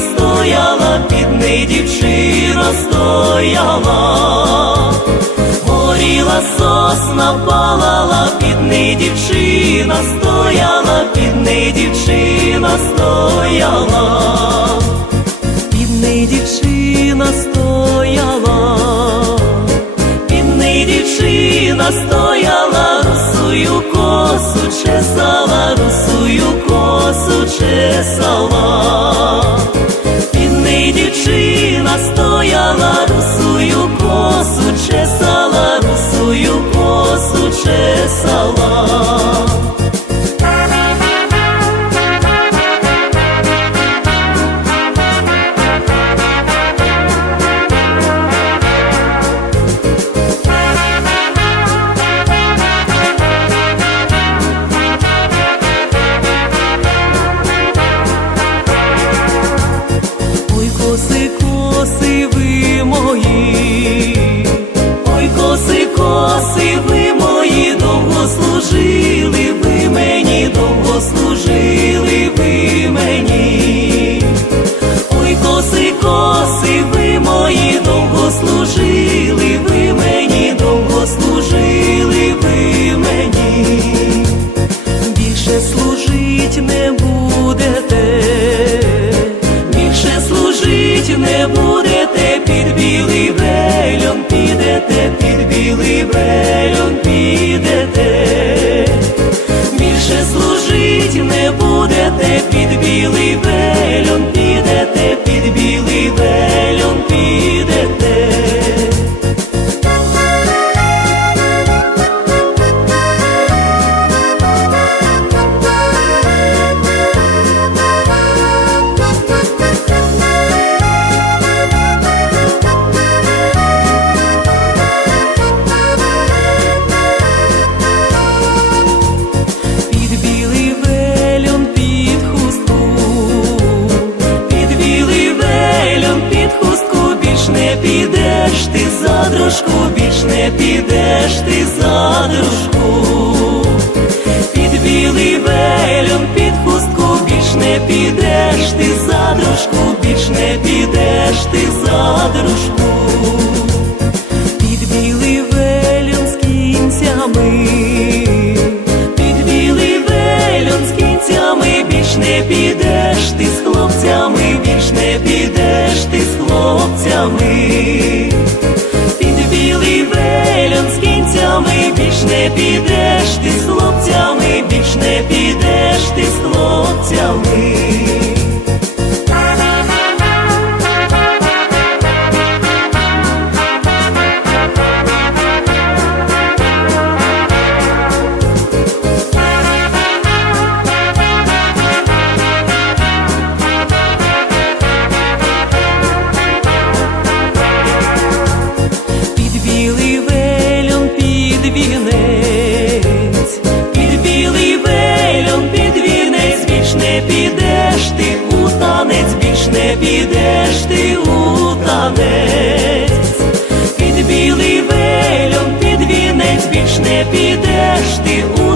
стояла, під неї дівчина стояла, горіла сосна, палала, під неї дівчина стояла, під неї дівчина стояла, під неї дівчина стояла, під неї дівчина стояла, русую косу білий підете, більше служить не будете, під білий вельон підете, під за дружку, більш не підеш ти за дружку. Під білий велюм, під хустку, більш не підеш ти за дружку, більш не підеш ти за дружку більш підеш ти у танець, більш не підеш ти у танець, під білий вельом, під вінець, більш не підеш ти у танець,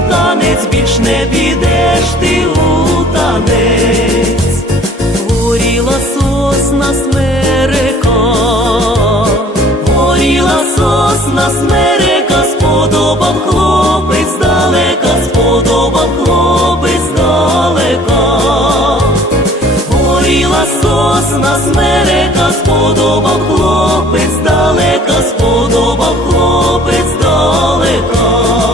здалека сподобав хлопець, здалека сподобав хлопець, здалека.